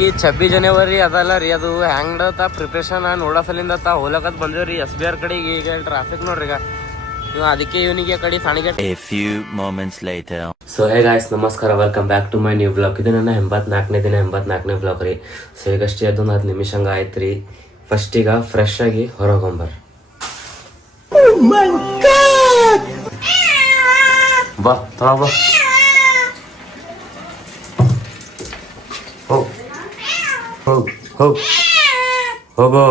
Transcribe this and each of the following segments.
ಈಗ 26 ಜನವರಿ ಅದಲ್ಲ ರೀ, ಅದು ಹ್ಯಾಂಗ್ಡತ್ತ ಪ್ರಿಪ್ರೇಷನ್ ನೋಡಸಲಿಂದ ಹೋಲಕತ್ ಬಂದೇವ್ರಿ SBR ಕಡೆಗೆ. ಈಗ ಟ್ರಾಫಿಕ್ ನೋಡ್ರಿ, ಈಗ ಅದಕ್ಕೆ ಇವನಿಗೆ ಕಡೆ ಸಾಣಿಗೆ. ಸೊ ಹೇ ಗಾಯ್ಸ್, ನಮಸ್ಕಾರ, welcome back to my new blog. ಇದು ನನ್ನ 84ನೇ ಬ್ಲಾಗ್ ರೀ. ಸೊ ಈಗಷ್ಟೇ ಅದೊಂದು 10 ನಿಮಿಷ ಹಂಗೆ ಆಯ್ತು ರೀ. ಫಸ್ಟ್ ಈಗ ಫ್ರೆಶ್ ಆಗಿ ಹೊರಗೊಂಬರ್ ಬಾ ತೊಳ ಬಾ. ಹೋಗ್ ಹೋಗ್ ಹೋಗ್ ಹೋಗೋ,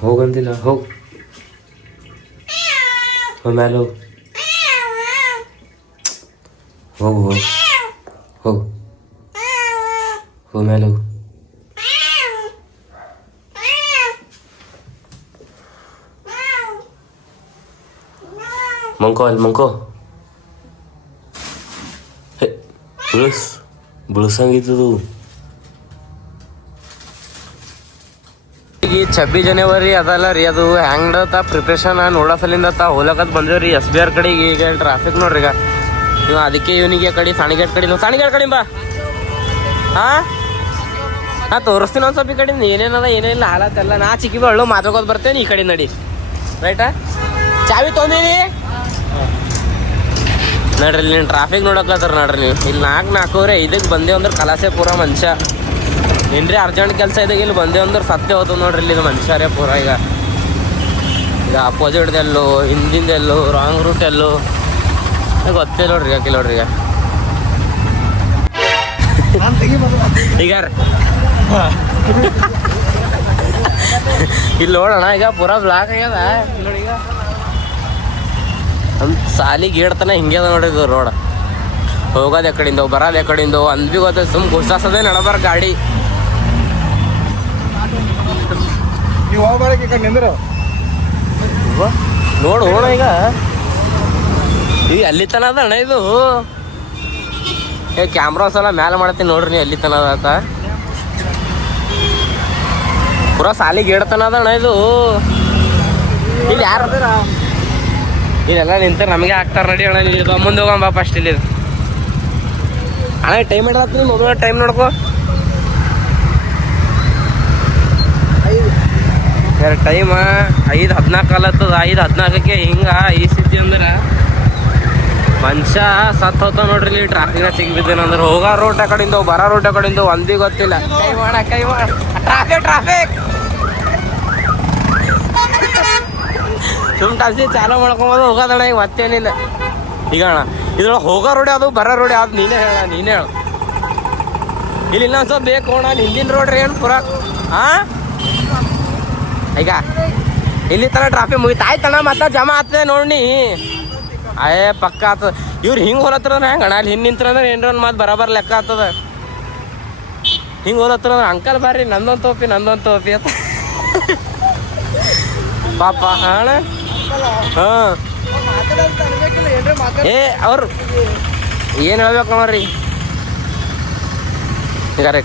ಹೋಗಂದಿಲ್ಲ, ಹೋಗ್ ಮೇಲೆ ಹೋಗ್ ಹೋಗು, ಹೋಗ್ ಹೋಗ್ ಹೋಗ್ ಮೇಲೆ ಹೋಗು. ಮಂಕೋ ಅಲ್ಲಿ ಮಂಕೋ. ಹೇ ಬಿಳಿಸಂಗಿದ್ದು. ಈಗ 26 ಜನವರಿ ಅದಲ್ಲ ರೀ, ಅದು ಹ್ಯಾಂಗ್ಡತ್ತ ಪ್ರಿಪ್ರೇಷನ್ ನೋಡಸಲಿಂದ ಹೋಲಕತ್ ಬಂದೇವ್ರಿ SBR ಕಡೆಗೆ. ಈಗ ಟ್ರಾಫಿಕ್ ನೋಡ್ರಿ, ಈಗ ಅದಕ್ಕೆ ಇವನಿಗೆ ಕಡೆ ಸಾಣಿಗೇಟ್ ಕಡೆ ಬಾ. ನಾ ತೋರಿಸ್ತೀನಿ ಒಂದು ಸ್ವಲ್ಪ ಈ ಕಡೆ ಏನೇನದ ಏನೇನಿಲ್ಲ ಹಾಲತ್ತೆಲ್ಲ. ನಾ ಚಿಕ್ಕಿ ಬಳ್ಳು ಮಾತಾಡ್ಕೋತ ಬರ್ತೇನೆ, ಈ ಕಡೆ ನಡಿ ರೈಟಾ. ಚಾವಿ ತೊಗೊಂಡೀನಿ ನಡ್ರಿ. ನೀನು ಟ್ರಾಫಿಕ್ ನೋಡಕ್ಲತ್ತಾರ ನೋಡ್ರಿ. ನೀವು ಇಲ್ಲಿ 4:05 ಬಂದೇವು ಅಂದ್ರೆ ಕಲಾಸೆ ಪೂರ ಮನುಷ್ಯ. ಏನ್ರಿ ಅರ್ಜೆಂಟ್ ಕೆಲಸ ಇದಾಗ ಇಲ್ಲಿ ಬಂದೇವು ಅಂದ್ರೆ ಸತ್ಯ ಹೋಗ್ತದೆ ನೋಡ್ರಿ. ಇಲ್ಲಿ ಮನುಷ್ಯರೇ ಪೂರ. ಈಗ ಅಪೋಸಿಟ್ದೆಲ್ಲೋ ಹಿಂದಿಂದೆಲ್ಲೋ ರಾಂಗ್ ರೂಟ್ ಎಲ್ಲೋ ಗೊತ್ತೇ ನೋಡ್ರಿ. ಯಾಕೆ ನೋಡ್ರಿ ಈಗ ಇಲ್ಲಿ ನೋಡೋಣ. ಈಗ ಪೂರಾ ಬ್ಲಾಕ್ ಆಗ್ಯದ ನೋಡಿ. ಈಗ ಸಾಲಿ ಗೇಡ್ತಾನೆ ಹಿಂಗೆ ಅದ ನೋಡಿದ್ದು ರೋಡ್. ಹೋಗೋದು ಎಕಡಿಂದ ಬರೋದು ಎಕಡಿಂದ ಅಂದ್ ಭೀ ಗೊತ್ತ. ಸುಮ್ ಗುಸಾಸದೇ ನಡಬಾರ ಗಾಡಿ. ನೀವು ಹೋಗ್ಬಾರಕ್ಕೆ ಈ ಕಡೆ ನಿಂದ್ರು ನೋಡು ಹೋಣ. ಈಗ ಅಲ್ಲಿ ತನ ಅದ ಅಣ್ಣ ಇದು. ಕ್ಯಾಮ್ರಾಸ್ ಎಲ್ಲ ಮ್ಯಾಲೆ ಮಾಡ್ತೀನಿ ನೋಡ್ರಿ. ನೀವು ಎಲ್ಲಿ ತನ ಅದ ಪೂರಾ ಸಾಲಿ ಗೇಡ್ತಾನ ಅದ ಅಣ್ಣ ಇದು. ಇಲ್ಲಿ ಯಾರು ಇಲ್ಲೆಲ್ಲ ನಿಂತ ನಮಗೆ ಹಾಕ್ತಾರ ನಡಿ ಅಣ್ಣ. ನೀವು ಮುಂದೆ ಹೋಗಂಬ ಫಸ್ಟ್ ಇಲ್ಲಿ. ಅಣ್ಣ ಟೈಮ್ ಇಡತ್ತೀನಿ ಮೊದಲ ಟೈಮ್ ನೋಡ್ಕೋ. ಟೈಮ್ 5:14 ಅಲ್ಲತ್ತದ. 5:14ಕ್ಕೆ ಹಿಂಗೆ ಈ ಸ್ಥಿತಿ ಅಂದ್ರೆ ಮನುಷ್ಯ ಸತ್ ಹೋಗ್ತಾವ ನೋಡ್ರಿ. ಇಲ್ಲಿ ಟ್ರಾಫಿಕ್ನ ಸಿಗ್ಬಿದ್ದೇನಂದ್ರೆ ಹೋಗೋ ರೋಡ್ ಕಡೆಯಿಂದ ಬರೋ ರೋಡ್ ಕಡೆಯಿಂದ ಒಂದೇ ಗೊತ್ತಿಲ್ಲ. ಕೈ ಮಾಡ ಟ್ರಾಫಿಕ್ ಸುಮ್ ಟಾಸಿ ಚಾಲೂ ಮಾಡ್ಕೊಂಬೋದು ಹೋಗೋದಣ್ಣ. ಈಗ ಮತ್ತೇನಿಲ್ಲ. ಈಗ ಅಣ್ಣ ಇದ್ರೊಳಗೆ ಹೋಗೋ ರೋಡ್ ಯಾವುದು ಬರೋ ರೋಡ್ ಯಾವ್ದು ನೀನೇ ಹೇಳು. ಇಲ್ಲಿ ಇನ್ನೊಂದು ಸ್ವಲ್ಪ ಬೇಕು ಅಣ್ಣ. ಹಿಂದಿನ ರೋಡ್ ರೀ ಏನು ಪೂರ. ಈಗ ಇಲ್ಲಿ ತನ ಟ್ರಾಫಿಕ್ ಮುಗಿತು ಆಯ್ತಣ್ಣ. ಮತ್ತೆ ಜಮಾ ಆಗ್ತದೆ ನೋಡಿ. ಪಕ್ಕ ಆಗ್ತದ. ಇವ್ರು ಹಿಂಗೆ ಹೋಲತ್ರ ಹೆಂಗೆ ಅಣ್ಣ. ಅಲ್ಲಿ ಹಿಂದೆ ನಿಂತ್ರಂದ್ರೆ ಏನ್ರ ಒಂದು ಮಾತು ಬರಾಬರ್ ಲೆಕ್ಕ ಆಗ್ತದ. ಹಿಂಗೆ ಹೋಲತ್ರ ಅಂಕಲ್ ಬರ್ರಿ ನಂದೊಂದು ತೋಪಿ ಅಂತ ಪಾಪ ಅಣ್ಣ. ಹಾಂ ಅವ್ರು ಏನು ಹೇಳ್ಬೇಕು ನೋಡ್ರಿ. ಈಗ ರೀ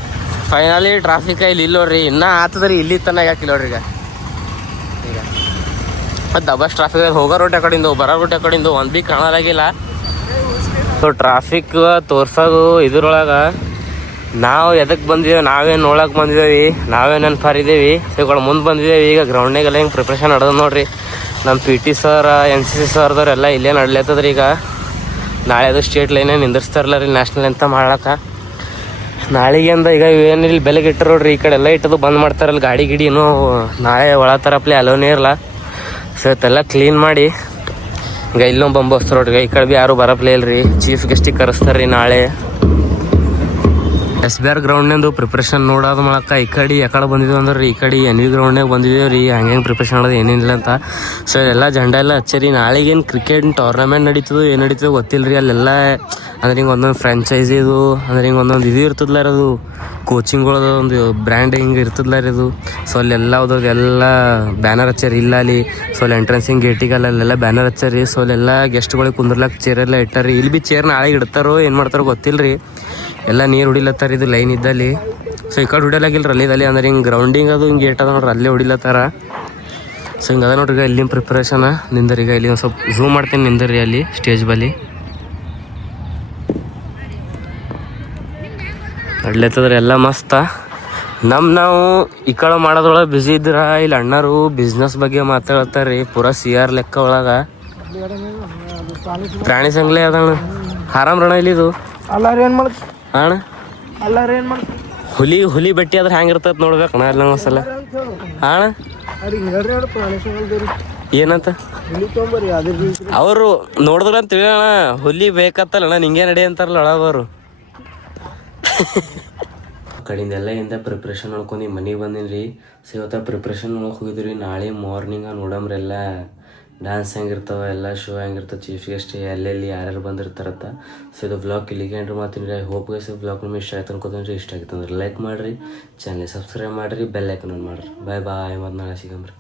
ಫೈನಲಿ ಟ್ರಾಫಿಕ್ ಇಲ್ಲಿ ನೋಡ್ರಿ. ಇನ್ನೂ ಆತದ್ರಿ ಇಲ್ಲಿ ತನಕ ಯಾಕಿಲ್ಲ ನೋಡ್ರಿ. ಈಗ ಮತ್ತು ದಬಸ್ ಟ್ರಾಫಿಕ್ ಹೋಗೋ ರೋಡ್ ಕಡೆಯಿಂದ ಬರೋ ರೋಡ್ ಕಡೆಯಿಂದ ಒಂದು ಭೀ ಕಾಣಲಾಗಿಲ್ಲ. ಸೊ ಟ್ರಾಫಿಕ್ ತೋರ್ಸೋದು ಇದ್ರೊಳಗೆ ನಾವು ಎದಕ್ಕೆ ಬಂದಿದ್ದೇವೆ, ನಾವೇನು ನೋಡಕ್ಕೆ ಬಂದಿದ್ದೇವೆ, ನಾವೇನು ಅನ್ಫಾರಿದ್ದೀವಿ. ಸೊ ಇವಾಗ ಮುಂದೆ ಬಂದಿದ್ದೇವೆ. ಈಗ ಗ್ರೌಂಡ್ನಾಗೆಲ್ಲ ಹಿಂಗೆ ಪ್ರಿಪ್ರೇಷನ್ ನಡೆದ ನೋಡ್ರಿ. ನಮ್ಮ PT ಸರ್ NCC ಸರ್ದವ್ರೆಲ್ಲ ಇಲ್ಲೇ ನಡ್ಲತ್ತದ್ರಿ. ಈಗ ನಾಳೆ ಅದು ಸ್ಟೇಟ್ ಲೈನೇ ನಿಂದಿರ್ಸ್ತಾರಲ್ಲ ರೀ ನ್ಯಾಷನಲ್ ಅಂತ ಮಾಡ್ಲಕ್ಕ. ನಾಳೆಗೆ ಅಂದ ಈಗ ಏನಿಲ್ಲ ಬೆಲೆಗೆ ಇಟ್ಟರು ನೋಡ್ರಿ. ಈ ಕಡೆ ಎಲ್ಲ ಇಟ್ಟದು ಬಂದ್ ಮಾಡ್ತಾರಲ್ಲ ಗಾಡಿ ಗಿಡಿ. ಇನ್ನೂ ನಾಳೆ ಒಳತರಪ್ಲೆ ಅಲೋನೇ ಇರಲ್ಲ. ಸೊ ಇವತ್ತೆಲ್ಲ ಕ್ಲೀನ್ ಮಾಡಿ ಈಗ ಇಲ್ಲೊಂದು ಬಂಬೋಸ್ತಾರ ನೋಡ್ರಿ. ಈ ಕಡೆ ಭೀ ಯಾರು ಬರಪ್ಲೇ ಇಲ್ರಿ. ಚೀಫ್ ಗೆಸ್ಟಿಗೆ ಕರೆಸ್ತಾರೆ ರೀ ನಾಳೆ. SBR ಗ್ರೌಂಡ್ನಿಂದು ಪ್ರಿಪ್ರೇಷನ್ ನೋಡೋದು ಮಾಡಕ್ಕ ಈ ಕಡೆ ಬಂದಿದ್ದೇವೆ ಅಂದ್ರೆ ರೀ. ಈ ಕಡೆ NV ಗ್ರೌಂಡ್ನಾಗ ಬಂದಿದ್ದೇವೆ ರೀ. ಹಂಗೆ ಪ್ರಿಪ್ರೇಷನ್ ಮಾಡೋದು ಏನೇನಿಲ್ಲ ಅಂತ. ಸೊ ಎಲ್ಲ ಜೆಂಡ ಎಲ್ಲ ಹಚ್ಚರಿ. ನಾಳೆಗೇನು ಕ್ರಿಕೆಟ್ ಟೂರ್ನಮೆಂಟ್ ನಡೀತದೆ ಏನು ನಡೀತದೆ ಗೊತ್ತಿಲ್ಲ ರೀ. ಅಲ್ಲೆಲ್ಲ ಅಂದ್ರೆ ಹಿಂಗೆ ಒಂದೊಂದು ಫ್ರಾಂಚೈಸಿದು ಅಂದ್ರೆ ಹಿಂಗೆ ಒಂದೊಂದು ಇದು ಇರ್ತದಲ್ಲ ರೀ. ಅದು ಕೋಚಿಂಗ್ಗಳದು ಒಂದು ಬ್ರ್ಯಾಂಡ್ ಹಿಂಗೆ ಇರ್ತದಲ್ಲ ರೀ ಅದು. ಸೊ ಅಲ್ಲೆಲ್ಲ ಹೋದಾಗ ಎಲ್ಲ ಬ್ಯಾನರ್ ಹಚ್ಚಾರಿ ಇಲ್ಲ ಅಲ್ಲಿ. ಸೊ ಅಲ್ಲಿ ಎಂಟ್ರೆನ್ಸಿಂಗ್ ಗೇಟಿಗೆ ಅಲ್ಲೆಲ್ಲ ಬ್ಯಾನರ್ ಹಚ್ಚಾರಿ. ಸೊ ಅಲ್ಲೆಲ್ಲ ಗೆಸ್ಟ್ಗಳಿಗೆ ಕುಂದ್ರಲಕ್ಕೆ ಚೇರೆಲ್ಲ ಇಟ್ಟಾರಿ. ಇಲ್ಲಿ ಭೀ ಚೇರ್ ನಾಳೆಗೆ ಇಡ್ತಾರೋ ಏನು ಮಾಡ್ತಾರೋ ಗೊತ್ತಿಲ್ಲ ರೀ. ಎಲ್ಲ ನೀರು ಹೊಡಿಲತ್ತಾರ ಇದು ಲೈನ್ ಇದ್ದಲ್ಲಿ. ಸೊ ಈ ಕಡೆ ಹೊಡಿಲಾಗಿಲ್ಲ ಅಲ್ಲಿದಲ್ಲಿ ಅಂದ್ರೆ ಹಿಂಗೆ ಗ್ರೌಂಡಿಂಗ್ ಅದು ಹಿಂಗೆ ಗೇಟ್ ಅದ ನೋಡ್ರಿ ಅಲ್ಲೇ ಹೊಡಿಲತ್ತಾರ. ಸೊ ಹಿಂಗೆ ಅದ ನೋಡ್ರಿ. ಈಗ ಇಲ್ಲಿನ ಪ್ರಿಪ್ರೇಷನ್ ನಿಂದರಿ. ಈಗ ಇಲ್ಲಿ ಒಂದು ಸ್ವಲ್ಪ ಝೂಮ್ ಮಾಡ್ತೀನಿ ನಿಂದರಿ ಅಲ್ಲಿ ಸ್ಟೇಜ್ ಬಲ್ಲಿ. ನಡ್ಲತ್ತದ್ರೆ ಎಲ್ಲ ಮಸ್ತ. ನಾವು ಈ ಕಡೆ ಮಾಡೋದ್ರೊಳಗೆ ಬ್ಯುಸಿ ಇದ್ರ ಇಲ್ಲಿ ಅಣ್ಣರು ಬಿಸ್ನೆಸ್ ಬಗ್ಗೆ ಮಾತಾಡ್ತಾರೆ ರೀ. ಪೂರಾ CR ಲೆಕ್ಕ ಒಳಗೆ ಪ್ರಾಣಿ ಸಂಗ್ಲೆ ಅದಣ್ಣ. ಆರಾಮ್ ರಣ ಇಲ್ಲಿದು ಅಲ್ಲಾರ ಏನು ಮಾಡ್ತಿ ಅಣ್ಣ. ಅಲ್ಲಾರ ಏನು ಮಾಡ್ತಿ ಹುಲಿ ಬಟ್ಟೆ ಆದ್ರೆ ಹೆಂಗಿರ್ತದ ನೋಡ್ಬೇಕಣ್ಣ ಎಲ್ಲ ಒಂದ್ಸಲ ಅಣ್ಣ. ಅವ್ರಿಗೆ ಹೇಳ್ರಿ ಅವ್ರು ಪ್ರಾಣಿ ಸಂಗ್ರಹದವ್ರು ಏನಂತ ಇಲ್ಲಿ ತೊಗೊಂಬರ್ರಿ ಅದ್ರ ಅವರು ನೋಡಿದ್ರ ಅಂತ ತಿಳಿಯೋಣ. ಹುಲಿ ಬೇಕತ್ತಲ್ಲಣ್ಣ ನಿಂಗೆ ನಡಿ ಅಂತಾರಲ್ಲ ಒಳಗವರು. ಕಡೆಯಿಂದ ಎಲ್ಲ ಇಂದ ಪ್ರಿಪ್ರೇಷನ್ ನೋಡ್ಕೊಂಡು ಮನೆಗೆ ಬಂದೀನಿ ರೀ. ಸೊ ಇವತ್ತು ಪ್ರಿಪ್ರೇಷನ್ ನೋಡೋಕೆ ಹೋಗಿದ್ವಿ ರೀ. ನಾಳೆ ಮಾರ್ನಿಂಗ ನೋಡಮ್ರಿ ಎಲ್ಲ ಡ್ಯಾನ್ಸ್ ಹೆಂಗಿರ್ತಾವೆ, ಎಲ್ಲ ಶೋ ಹೆಂಗಿರ್ತವೆ, ಚೀಫ್ ಗೆಸ್ಟ್ ಎಲ್ಲೆಲ್ಲಿ ಯಾರ್ಯಾರು ಬಂದಿರ್ತಾರತ್ತ. ಸೊ ಇದು ವ್ಲಾಗ್ ಇಲ್ಲಿಗೆ ಎಂಟ್ರ್ ಮಾಡ್ತೀನಿ ರೀ. ಐ ಹೋಪ್ ಗೈಸ್ ವ್ಲಾಗ್ ನಿಮಗೆ ಇಷ್ಟ ಆಯ್ತು ಅನ್ಕೋತೀನಿ ರೀ. ಇಷ್ಟ ಆಗಿತ್ತು ಅಂದ್ರೆ ಲೈಕ್ ಮಾಡಿರಿ, ಚಾನಲ್ ಸಬ್ಸ್ಕ್ರೈಬ್ ಮಾಡಿರಿ, ಬೆಲ್ ಐಕನ್ ಆನ್ ಮಾಡಿರಿ. ಬಾಯ್ ಬಾಯ್, ಮತ್ತು ನಾಳೆ ಸಿಗಮ್ರಿ.